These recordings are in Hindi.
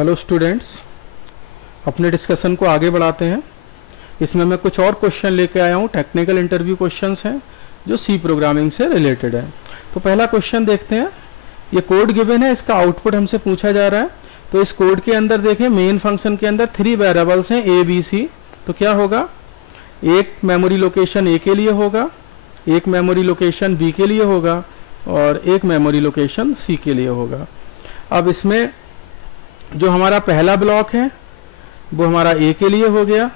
हेलो स्टूडेंट्स, अपने डिस्कशन को आगे बढ़ाते हैं। इसमें मैं कुछ और क्वेश्चन लेके आया हूँ, टेक्निकल इंटरव्यू क्वेश्चंस हैं जो सी प्रोग्रामिंग से रिलेटेड है। तो पहला क्वेश्चन देखते हैं। ये कोड गिवन है, इसका आउटपुट हमसे पूछा जा रहा है। तो इस कोड के अंदर देखें, मेन फंक्शन के अंदर 3 वेरिएबल्स हैं ए बी सी। तो क्या होगा, एक मेमोरी लोकेशन ए के लिए होगा, एक मेमोरी लोकेशन बी के लिए होगा और एक मेमोरी लोकेशन सी के लिए होगा। अब इसमें जो हमारा पहला ब्लॉक है वो हमारा ए के लिए हो गया,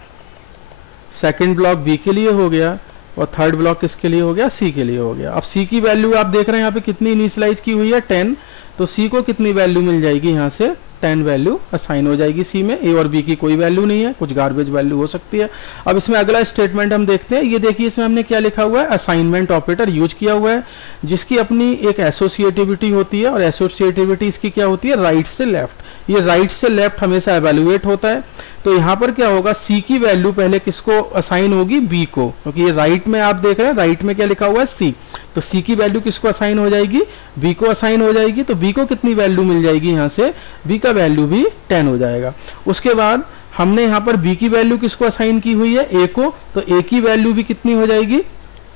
सेकंड ब्लॉक बी के लिए हो गया और थर्ड ब्लॉक किसके लिए हो गया, सी के लिए हो गया। अब सी की वैल्यू आप देख रहे हैं यहाँ पे कितनी इनिशियलाइज की हुई है, 10। तो सी को कितनी वैल्यू मिल जाएगी, यहाँ से 10 वैल्यू असाइन हो जाएगी सी में। ए और बी की कोई वैल्यू नहीं है, कुछ गार्बेज वैल्यू हो सकती है। अब इसमें अगला स्टेटमेंट हम देखते हैं। ये देखिए, इसमें हमने क्या लिखा हुआ है, असाइनमेंट ऑपरेटर यूज किया हुआ है, जिसकी अपनी एक एसोसिएटिविटी होती है और एसोसिएटिविटी इसकी क्या होती है, राइट से लेफ्ट। ये राइट से लेफ्ट हमेशा एवेल्युएट होता है। तो यहाँ पर क्या होगा, सी की वैल्यू पहले किसको असाइन होगी, बी को, क्योंकि ये राइट में आप देख रहे हैं, राइट में क्या लिखा हुआ है, सी। तो सी की वैल्यू किसको असाइन हो जाएगी, बी को असाइन हो जाएगी। तो बी को कितनी वैल्यू मिल जाएगी, यहाँ से बी का वैल्यू भी 10 हो जाएगा। उसके बाद हमने यहाँ पर बी की वैल्यू किसको असाइन की हुई है, ए को। तो ए की वैल्यू भी कितनी हो जाएगी,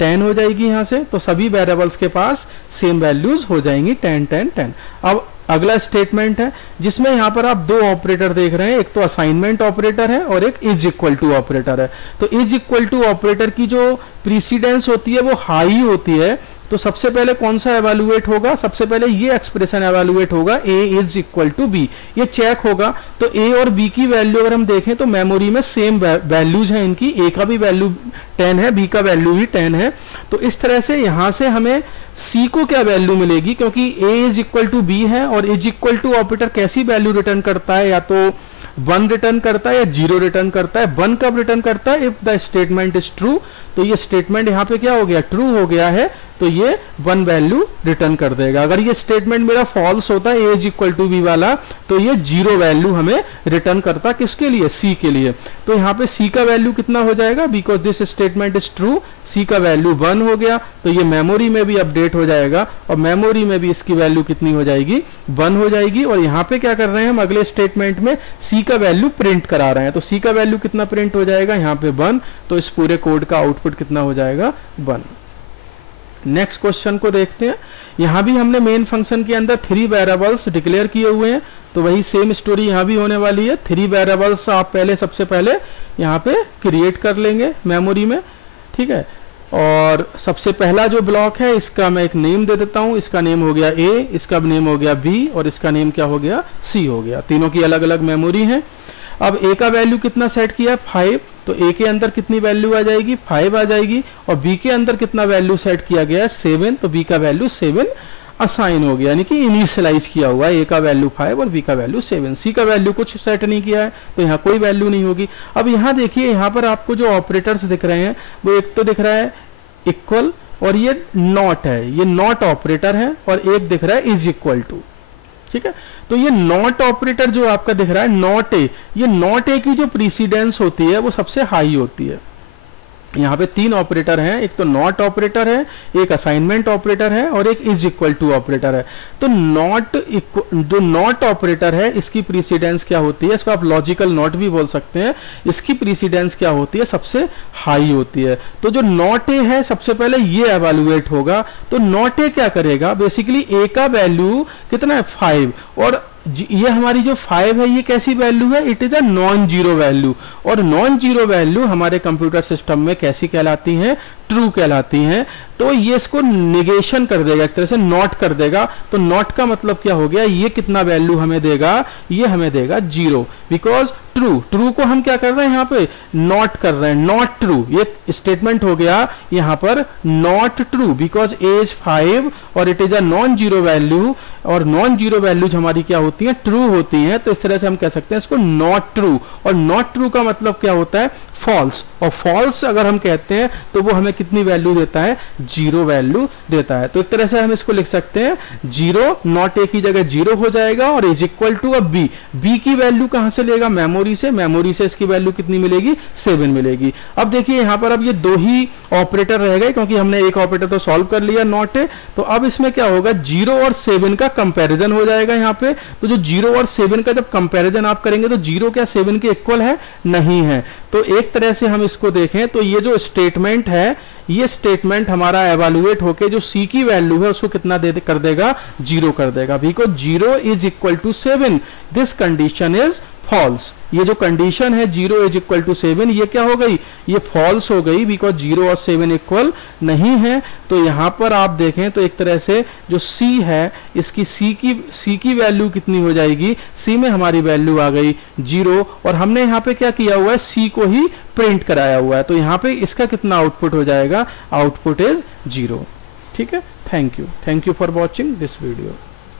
10 हो जाएगी यहाँ से। तो सभी वेरिएबल्स के पास सेम वैल्यूज हो जाएंगी, 10 10 10। अब अगला स्टेटमेंट है जिसमें यहाँ पर आप दो ऑपरेटर देख रहे हैं, एक तो असाइनमेंट ऑपरेटर है और एक इज इक्वल टू ऑपरेटर है। तो इज इक्वल टू ऑपरेटर की जो प्रीसीडेंस होती है वो हाई होती है। तो सबसे पहले कौन सा एवेल्युएट होगा, सबसे पहले ये एक्सप्रेशन एवेल्युएट होगा, ए इज इक्वल टू बी, ये चेक होगा। तो ए और बी की वैल्यू अगर हम देखें तो मेमोरी में सेम वैल्यूज हैं इनकी, ए का भी वैल्यू 10 है, बी का वैल्यू भी 10 है। तो इस तरह से यहां से हमें सी को क्या वैल्यू मिलेगी, क्योंकि ए इज इक्वल टू बी है और इज इक्वल टू ऑपरेटर कैसी वैल्यू रिटर्न करता है, या तो 1 रिटर्न करता है या 0 रिटर्न करता है। 1 कब रिटर्न करता है, if the statement is true. तो ये स्टेटमेंट यहाँ पे क्या हो गया, ट्रू हो गया है, तो ये 1 वैल्यू रिटर्न कर देगा। अगर ये स्टेटमेंट मेरा फॉल्स होता है, ए इज इक्वल टू बी वाला, तो ये 0 वैल्यू हमें रिटर्न करता, किसके लिए, सी के लिए। तो यहाँ पे सी का वैल्यू कितना हो जाएगा, because this statement is true, C का वैल्यू 1 हो गया। तो ये मेमोरी में भी अपडेट हो जाएगा और मेमोरी में भी इसकी वैल्यू कितनी हो जाएगी, 1 हो जाएगी। और यहाँ पे क्या कर रहे हैं हम, अगले स्टेटमेंट में सी का वैल्यू प्रिंट करा रहे हैं। तो सी का वैल्यू कितना प्रिंट हो जाएगा, यहाँ पे 1। तो इस पूरे कोड का आउटपुट कितना हो जाएगा, 1। नेक्स्ट क्वेश्चन को देखते हैं। यहां भी हमने मेन फंक्शन के अंदर 3 वेरिएबल्स डिक्लेयर किए हुए हैं, तो वही सेम स्टोरी यहां भी होने वाली है। 3 वेरिएबल्स आप सबसे पहले यहां पे क्रिएट कर लेंगे मेमोरी में, ठीक है। और सबसे पहला जो ब्लॉक है इसका मैं एक नेम दे देता हूं, इसका नेम हो गया ए, इसका नेम हो गया बी और इसका नेम क्या हो गया, सी हो गया। तीनों की अलग अलग मेमोरी है। अब ए का वैल्यू कितना सेट किया है, 5। तो ए के अंदर कितनी वैल्यू आ जाएगी, 5 आ जाएगी। और बी के अंदर कितना वैल्यू सेट किया गया है, 7। तो बी का वैल्यू 7 असाइन हो गया, यानी कि इनिशियलाइज किया हुआ है। ए का वैल्यू 5 और बी का वैल्यू 7। सी का वैल्यू कुछ सेट नहीं किया है, तो यहाँ कोई वैल्यू नहीं होगी। अब यहाँ देखिए, यहाँ पर आपको जो ऑपरेटर्स दिख रहे हैं वो एक तो दिख रहा है इक्वल और ये नॉट है, ये नॉट ऑपरेटर है, और एक दिख रहा है इज इक्वल टू, ठीक है। तो ये नॉट ऑपरेटर जो आपका दिख रहा है, नॉट ए, ये नॉट ए की जो प्रीसीडेंस होती है वो सबसे हाई होती है। यहाँ पे 3 ऑपरेटर हैं, एक तो नॉट ऑपरेटर है, एक असाइनमेंट ऑपरेटर है और एक इज इक्वल टू ऑपरेटर है। तो जो नॉट ऑपरेटर है इसकी प्रीसीडेंस क्या होती है, इसको आप लॉजिकल नॉट भी बोल सकते हैं, इसकी प्रीसीडेंस क्या होती है, सबसे हाई होती है। तो जो नॉट ए है सबसे पहले ये एवेल्युएट होगा। तो नॉट ए क्या करेगा, बेसिकली ए का वैल्यू कितना है, 5, और ये हमारी जो 5 है ये कैसी वैल्यू है, it is a non zero value. और नॉन जीरो वैल्यू हमारे कंप्यूटर सिस्टम में कैसी कहलाती हैं, ट्रू कहलाती हैं। तो ये इसको निगेशन कर देगा, एक तरह से नॉट कर देगा। तो नॉट का मतलब क्या हो गया, ये कितना वैल्यू हमें देगा, ये हमें देगा 0, बिकॉज ट्रू, ट्रू को हम क्या कर रहे हैं यहाँ पे, नॉट कर रहे हैं, नॉट ट्रू। ये स्टेटमेंट हो गया यहाँ पर not true, because A is 5 और it is a non zero value. और नॉन जीरो वैल्यूज हमारी क्या होती हैं, ट्रू होती हैं। तो इस तरह से हम कह सकते हैं इसको नॉट ट्रू। और नॉट ट्रू का मतलब क्या होता है, फॉल्स। और फॉल्स अगर हम कहते हैं तो वो हमें कितनी वैल्यू देता है, 0 वैल्यू देता है। तो एक तरह से हम इसको लिख सकते हैं 0 नॉट ए की जगह 0 हो जाएगा और इज इक्वल टू अब बी। बी की वैल्यू कहां से लेगा, मेमोरी से, मेमोरी से इसकी वैल्यू कितनी मिलेगी, 7 मिलेगी। अब देखिए यहां पर अब ये 2 ही ऑपरेटर रह गए क्योंकि हमने एक ऑपरेटर तो सॉल्व कर लिया नॉट ए। तो अब इसमें क्या होगा, 0 और 7 का कंपैरिजन हो जाएगा यहाँ पे। तो जो 0 और 7 का जब कंपैरिजन आप करेंगे तो 0 क्या 7 के इक्वल है, नहीं है। तो एक तरह से हम इसको देखें तो ये जो स्टेटमेंट है, ये स्टेटमेंट हमारा एवेलुएट होके जो सी की वैल्यू है उसको कितना कर देगा, 0 कर देगा। Because 0 is equal to 7, this condition is false. ये जो कंडीशन है 0 इज इक्वल टू 7, ये क्या हो गई, ये फॉल्स हो गई, बिकॉज 0 और 7 इक्वल नहीं है। तो यहां पर आप देखें तो एक तरह से जो C है, इसकी C की वैल्यू कितनी हो जाएगी, C में हमारी वैल्यू आ गई 0 और हमने यहाँ पे क्या किया हुआ है, C को ही प्रिंट कराया हुआ है। तो यहाँ पे इसका कितना आउटपुट हो जाएगा, आउटपुट इज 0। ठीक है, thank you for watching this video.